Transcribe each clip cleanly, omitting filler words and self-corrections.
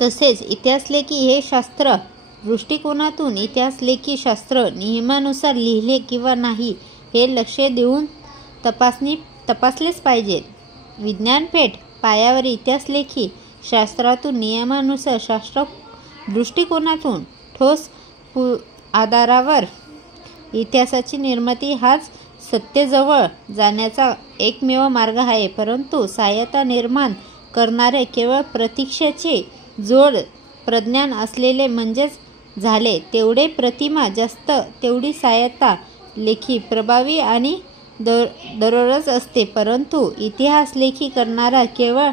तसेच इतिहासलेखी हे शास्त्र दृष्टिकोनातून इतिहासलेखी शास्त्र नियमानुसार लिहिले किंवा नाही हे लक्ष देऊन तपासलेच पाहिजे. विज्ञानपेठ पायावर इतिहासलेखी शास्त्रातून नियमानुसार शास्त्र दृष्टिकोनातून ठोस आधारावर इतिहासाची निर्मिती हाच सत्तेजवळ जाण्याचा एकमेव मार्ग आहे. परंतु सहायता निर्माण करणारे केवळ प्रतीक्षेचे जोड प्रज्ञान असलेले म्हणजेच झाले तेवढे प्रतिमा जास्त तेवढी सहायता लेखी प्रभावी आणि दररोज असते. परंतु इतिहास लेखी करणारा केवळ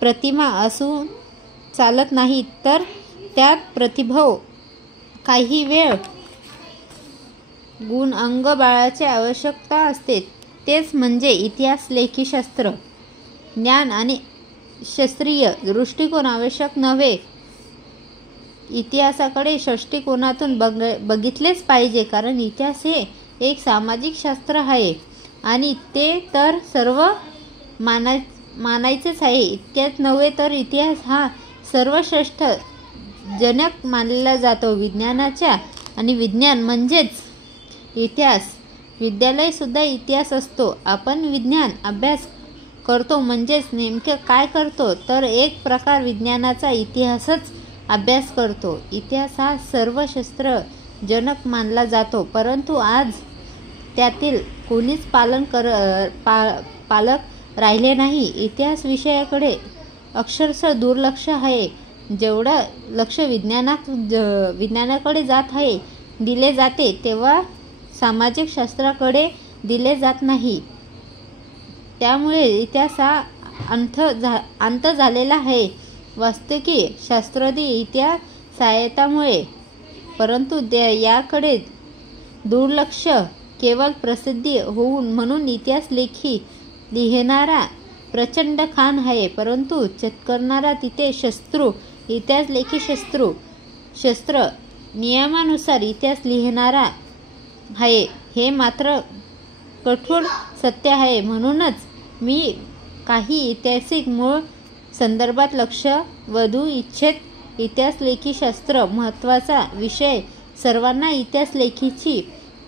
प्रतिमा असून चालत नाही, तर त्यात प्रतिभव काही वेळ गुण अंग बाळाची आवश्यकता असते. तेच म्हणजे इतिहास लेखी शास्त्र. ज्ञान आणि शास्त्रीय दृष्टिकोन आवश्यक नव्हे. इतिहासाकडे दृष्टिकोनातून बघितलेच पाहिजे, कारण इतिहास हे एक सामाजिक शास्त्र आहे आणि ते तर सर्व मानायचेच आहे. इतकेच नव्हे तर इतिहास हा सर्वश्रेष्ठ जनक मानला जातो विज्ञानाच्या. आणि विज्ञान म्हणजेच इतिहास. विद्यालय सुद्धा इतिहास असतो. आपण विज्ञान अभ्यास करतो म्हणजेच नेमके काय करतो, तर एक प्रकार विज्ञानाचा इतिहासच अभ्यास करतो. इतिहास हा सर्वशास्त्र जनक मानला जातो, परंतु आज त्यातील कोणीच पालक राहिले नाही. इतिहास विषयाकडे अक्षरशः दुर्लक्ष आहे. जेवढं लक्ष विज्ञानाकडे दिले जाते तेव्हा सामाजिक शास्त्राकडे दिले जात नाही. त्यामुळे इतिहास हा अंत झालेला आहे. वास्तविकी शास्त्रज्ञ इतिहास सहायतामुळे, परंतु याकडे दुर्लक्ष केवळ प्रसिद्धी होऊन म्हणून इतिहास लेखी लिहिणारा प्रचंड खान आहे, परंतु करणारा तिथे शस्त्रू इतिहास लेखी शस्त्र नियमानुसार इतिहास लिहिणारा आहे. हे मात्र कठोर सत्य आहे. म्हणूनच मी काही ऐतिहासिक मूळ संदर्भात लक्ष वेधू इच्छित. इतिहास लेखी शास्त्र महत्त्वाचा विषय सर्वांना इतिहास लेखीची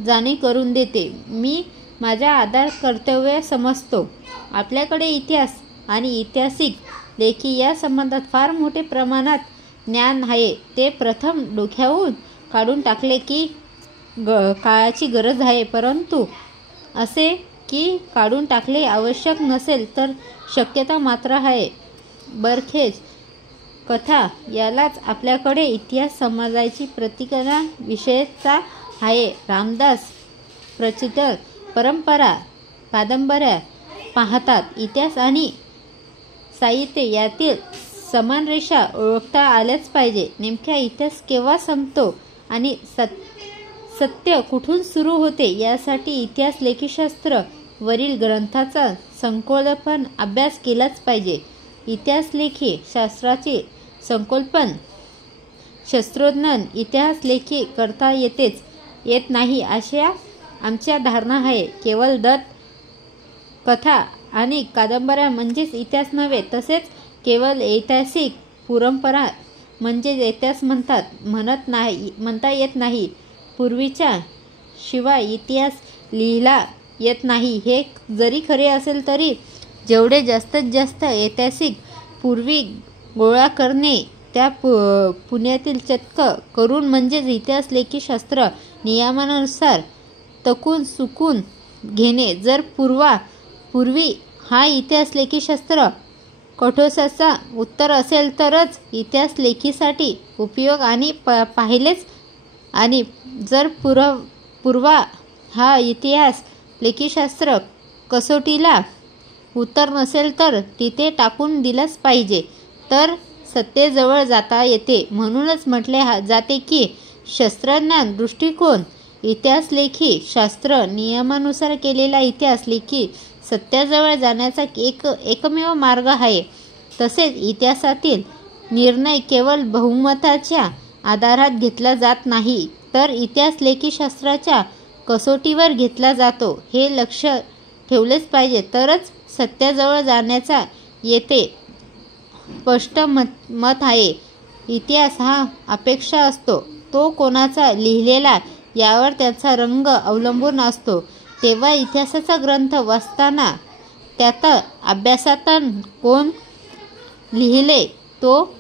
जाणीव करून देते. मी माझ्या आधार कर्तव्य समजतो. आपल्याकडे इतिहास आणि ऐतिहासिक लेखी या संबंधात फार मोठे प्रमाणात ज्ञान आहे. ते प्रथम डोक्यावरून काढून टाकले की काळाची गरज आहे. परंतु असे की काढून टाकले आवश्यक नसेल तर शक्यता मात्र आहे. बरखेच कथा यालाच आपल्याकडे इतिहास समजायची प्रतिक्रिया विषयचा आहे. रामदास प्रचित परंपरा कादंबऱ्या पाहतात. इतिहास आणि साहित्य यातील समान रेषा ओळखता आल्याच पाहिजे. नेमका इतिहास केव्हा संपतो आणि सत्य कुठून सुरू होते यासाठी इतिहास लेखीशास्त्र वरील ग्रंथाचा संकोलपण अभ्यास केलाच पाहिजे. इतिहास लेखी शास्त्राचे संकोलपन शास्त्रज्ञ इतिहास लेखी करता येत नाही अशा आमच्या धारणा आहे. केवळ कथा आणि कादंबऱ्या म्हणजेच इतिहास नव्हे. तसेच केवळ ऐतिहासिक परंपरा म्हणजे इतिहास म्हणता येत नाही. पूर्वीच्या शिवाय इतिहास लिहिला येत नाही. हे जरी खरे असेल तरी जेवढे जास्तीत जास्त ऐतिहासिक पूर्वी गोळा करणे त्या पुण्यातील चक्क करून म्हणजेच इतिहास लेखी शास्त्र नियमानुसार तकून सुकून घेणे. जर पूर्वी हा इतिहास लेखी शास्त्र कठोसाचा उत्तर असेल तरच इतिहास लेखीसाठी उपयोग आणि पाहिलेच. आणि जर पूर्वा हा इतिहास लेखीशास्त्र कसोटीला उत्तर नसेल तर तिथे टाकून दिलंच पाहिजे, तर सत्तेजवळ जाता येते. म्हणूनच म्हटले जाते की शास्त्रज्ञ दृष्टिकोन इतिहास लेखी शास्त्र नियमानुसार केलेला इतिहास लेखी सत्याजवळ जाण्याचा एकमेव मार्ग आहे. तसेच इतिहासातील निर्णय केवळ बहुमताच्या आधारात घेतला जात नाही, तर इतिहास लेखी शास्त्राच्या कसोटीवर घेतला जातो. हे लक्ष ठेवलेच पाहिजे, तरच सत्याजवळ जाण्याचा येथे स्पष्ट मत आहे. इतिहास हा अपेक्षा असतो, तो कोणाचा लिहिलेला यावर त्याचा रंग अवलंबून असतो. तेव्हा इतिहासाचा ग्रंथ वाचताना त्यात अभ्यासातून कोण लिहिले तो